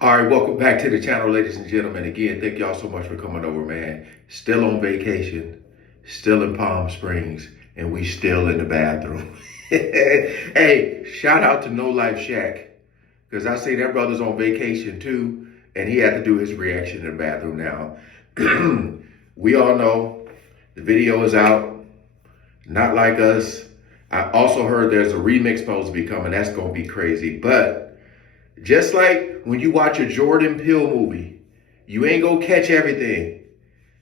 All right, welcome back to the channel, ladies and gentlemen. Again, thank y'all so much for coming over, man. Still on vacation, still in Palm Springs, and we still in the bathroom. Hey, shout out to No Life Shack, because I see that brother's on vacation too, and he had to do his reaction in the bathroom now. We all know the video is out, Not Like Us. I also heard there's a remix supposed to be coming. That's going to be crazy, but just like when you watch a Jordan Peele movie, you ain't gonna catch everything.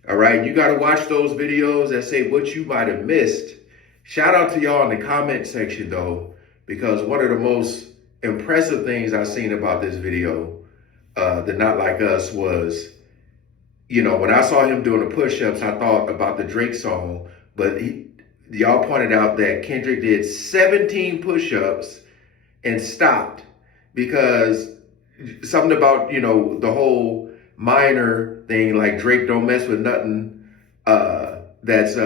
All right, you gotta watch those videos that say what you might have missed. Shout out to y'all in the comment section though, because one of the most impressive things I've seen about this video, the Not Like Us, was, when I saw him doing the push-ups, I thought about the Drake song, but y'all pointed out that Kendrick did 17 push-ups and stopped because something about, the whole minor thing, like Drake don't mess with nothing that's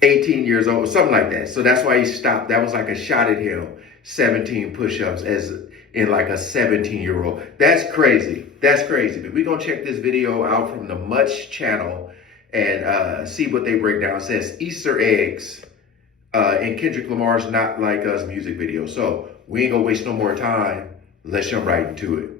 18 years old, something like that. So that's why he stopped. That was like a shot at him, 17 push-ups as in like a 17-year-old. That's crazy. That's crazy. But we're going to check this video out from the Much channel and see what they break down. It says Easter eggs in Kendrick Lamar's Not Like Us music video. So we ain't gonna waste no more time. Let's jump right into it.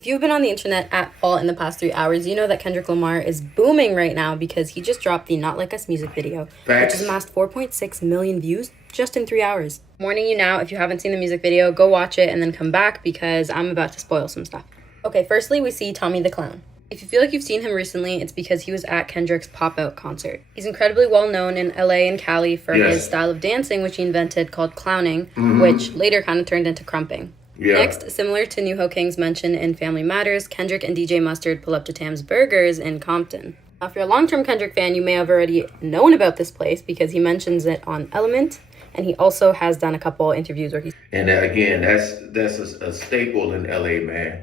If you've been on the internet at all in the past 3 hours, you know that Kendrick Lamar is booming right now because he just dropped the Not Like Us music video, Facts. which has amassed 4.6 million views just in 3 hours. Warning you now, if you haven't seen the music video, go watch it and then come back because I'm about to spoil some stuff. Okay, firstly, we see Tommy the Clown. If you feel like you've seen him recently, it's because he was at Kendrick's pop-out concert. He's incredibly well known in LA and Cali for his style of dancing, which he invented called clowning, which later kind of turned into crumping. Yeah. Next, similar to New Ho King's mention in Family Matters, Kendrick and DJ Mustard pull up to Tam's Burgers in Compton. Now, if you're a long-term Kendrick fan, you may have already known about this place because he mentions it on Element, and he also has done a couple interviews where he's... And again, that's a staple in LA, man,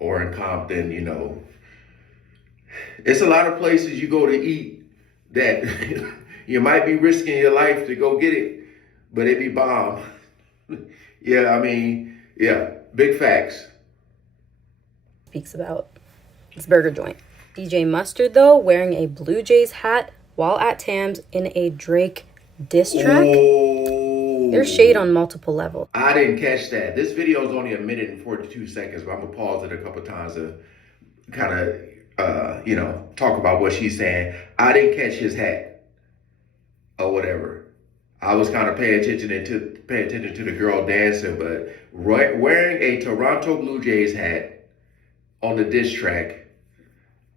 or in Compton, It's a lot of places you go to eat that you might be risking your life to go get it, but it be bomb. Yeah, big facts. Speaks about this burger joint. DJ Mustard, though, wearing a Blue Jays hat while at Tam's in a Drake diss track. Oh, there's shade on multiple levels. I didn't catch that. This video is only 1:42, but I'm gonna pause it a couple times to kind of talk about what she's saying. I didn't catch his hat or whatever. I was kind of paying attention to the girl dancing, but wearing a Toronto Blue Jays hat on the diss track,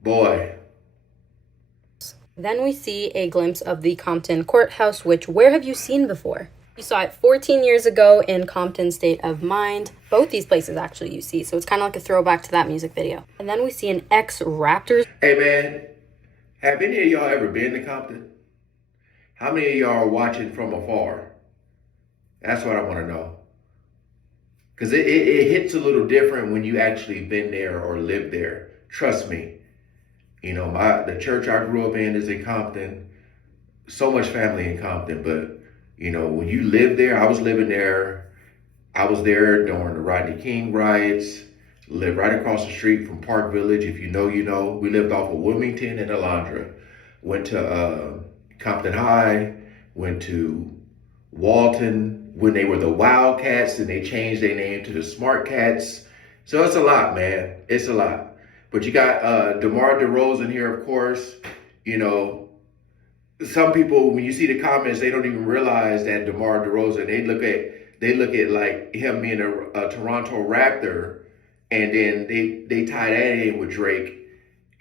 boy. Then we see a glimpse of the Compton courthouse, which where have you seen before? You saw it 14 years ago in Compton State of Mind. Both these places actually you see, so it's kind of like a throwback to that music video. And then we see an ex-Raptors. Hey man, have any of y'all ever been to Compton? How many of y'all are watching from afar? That's what I want to know. Because it hits a little different when you actually been there or lived there. Trust me. The church I grew up in is in Compton. So much family in Compton, but when you live there, I was living there. I was there during the Rodney King riots, lived right across the street from Park Village. If you know, you know. We lived off of Wilmington and Alondra. Went to Compton High, went to Walton when they were the Wildcats and they changed their name to the Smart Cats. So it's a lot, man. It's a lot. But you got DeMar DeRozan here, of course. Some people, when you see the comments, they don't even realize that DeMar DeRozan, they look at like him being a Toronto Raptor, and then they tie that in with Drake,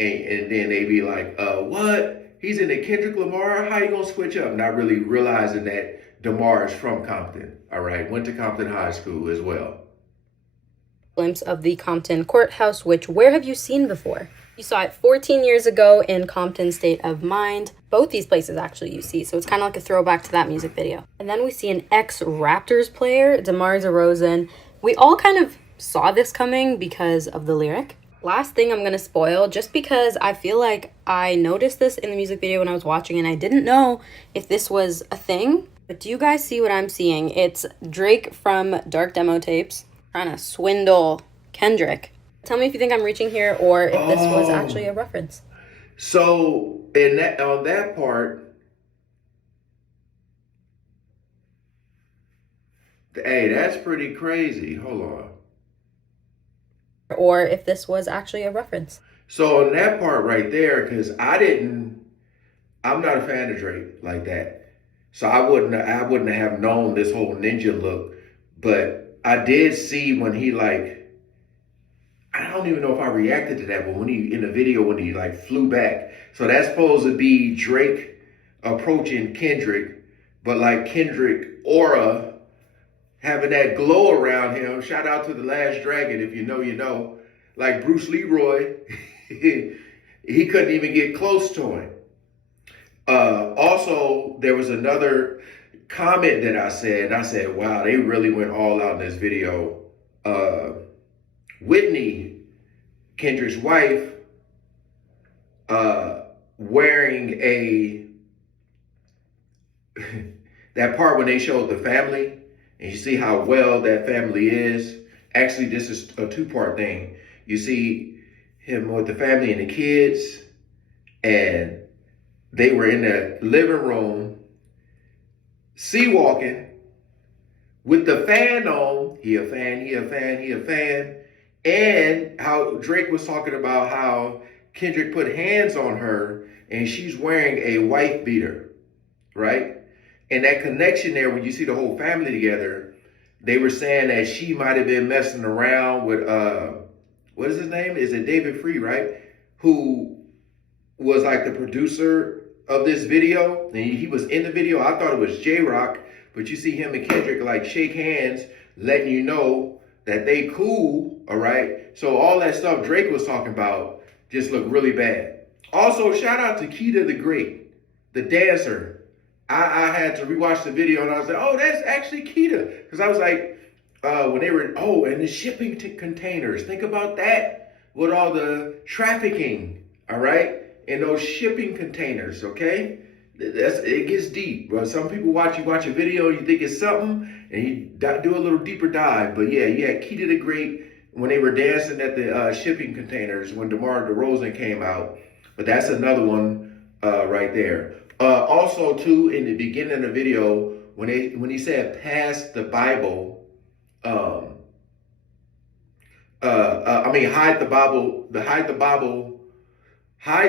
and then they be like, what? He's in the Kendrick Lamar? How you gonna switch up? Not really realizing that DeMar is from Compton, all right? Went to Compton High School as well. Glimpse of the Compton courthouse, which where have you seen before? You saw it 14 years ago in Compton State of Mind. Both these places actually you see, so it's kind of like a throwback to that music video. And then we see an ex-Raptors player, DeMar DeRozan. We all kind of saw this coming because of the lyric. Last thing I'm going to spoil, just because I feel like I noticed this in the music video when I was watching and I didn't know if this was a thing. But do you guys see what I'm seeing? It's Drake from Dark Demo Tapes trying to swindle Kendrick. Tell me if you think I'm reaching here or if this was actually a reference. So in that on that part, hey, that's pretty crazy. Hold on. Or if this was actually a reference. So on that part right there, because I'm not a fan of Drake like that. So I wouldn't have known this whole ninja look, but I did see when he like, I don't even know if I reacted to that, but when he in the video when he like flew back. So that's supposed to be Drake approaching Kendrick, but like Kendrick aura having that glow around him. Shout out to The Last Dragon, if you know, you know. Like Bruce Leroy, he couldn't even get close to him. Also, there was another comment that I said, wow, they really went all out in this video. Whitney, Kendrick's wife, wearing that part when they showed the family, and you see how well that family is. Actually, this is a two-part thing. You see him with the family and the kids, and they were in the living room, sea walking, with the fan on. He a fan. And how Drake was talking about how Kendrick put hands on her and she's wearing a wife beater, right? And that connection there, when you see the whole family together, they were saying that she might have been messing around with, what is his name? Is it David Free, right? Who was like the producer of this video. And he was in the video. I thought it was J-Rock, but you see him and Kendrick like shake hands, letting you know that they cool, all right? So all that stuff Drake was talking about just looked really bad. Also, shout out to Keita the Great, the dancer. I had to rewatch the video and I was like, oh, that's actually Keita. Because I was like, when they were, and the shipping containers, think about that with all the trafficking, all right? In those shipping containers, okay? It gets deep. But some people watch a video, you think it's something, and you do a little deeper dive. But yeah, Keita the Great, when they were dancing at the shipping containers when DeMar DeRozan came out. But that's another one right there. Also, too, in the beginning of the video, when he said pass the Bible, hide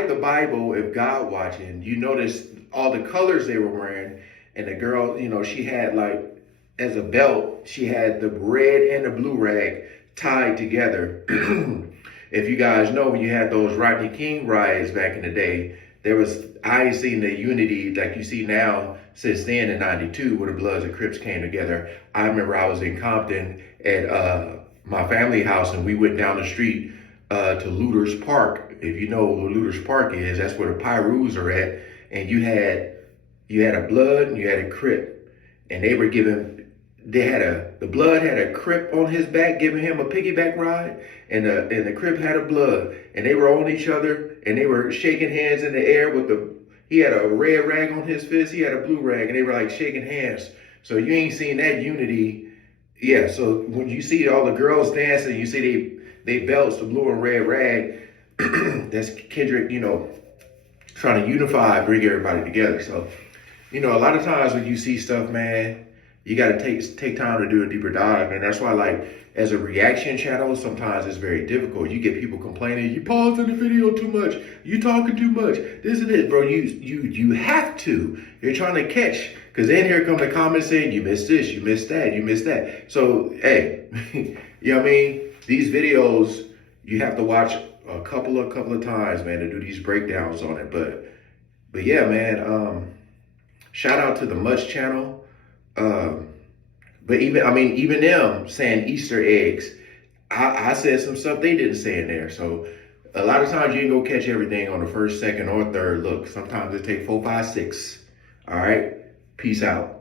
the Bible if God watching. You notice all the colors they were wearing, and the girl, she had like, as a belt, she had the red and the blue rag tied together. If you guys know, when you had those Rodney King riots back in the day, I ain't seen the unity like you see now since then in '92 where the Bloods and Crips came together. I remember I was in Compton at my family house, and we went down the street to Looters Park. If you know where Looters Park is, that's where the Pyrus are at. And you had a Blood and you had a Crip, and they were the Blood had a Crip on his back giving him a piggyback ride, and the Crip had a Blood, and they were on each other, and they were shaking hands in the air he had a red rag on his fist, he had a blue rag, and they were like shaking hands. So you ain't seen that unity. Yeah, so when you see all the girls dancing, you see they belts, the blue and red rag, that's Kendrick, trying to unify, bring everybody together. So, a lot of times when you see stuff, man, you got to take time to do a deeper dive, and that's why, like, as a reaction channel, sometimes it's very difficult. You get people complaining, you pausing the video too much, you talking too much, this and this, bro. You have to. You're trying to catch, because then here come the comments saying you missed this, you missed that, you missed that. So, hey, you know what I mean? These videos you have to watch a couple of times, man, to do these breakdowns on it. But yeah, man. Shout out to the Much channel. But even them saying Easter eggs, I said some stuff they didn't say in there. So a lot of times you ain't gonna catch everything on the first, second, or third look. Sometimes it take 4, 5, 6. All right. Peace out.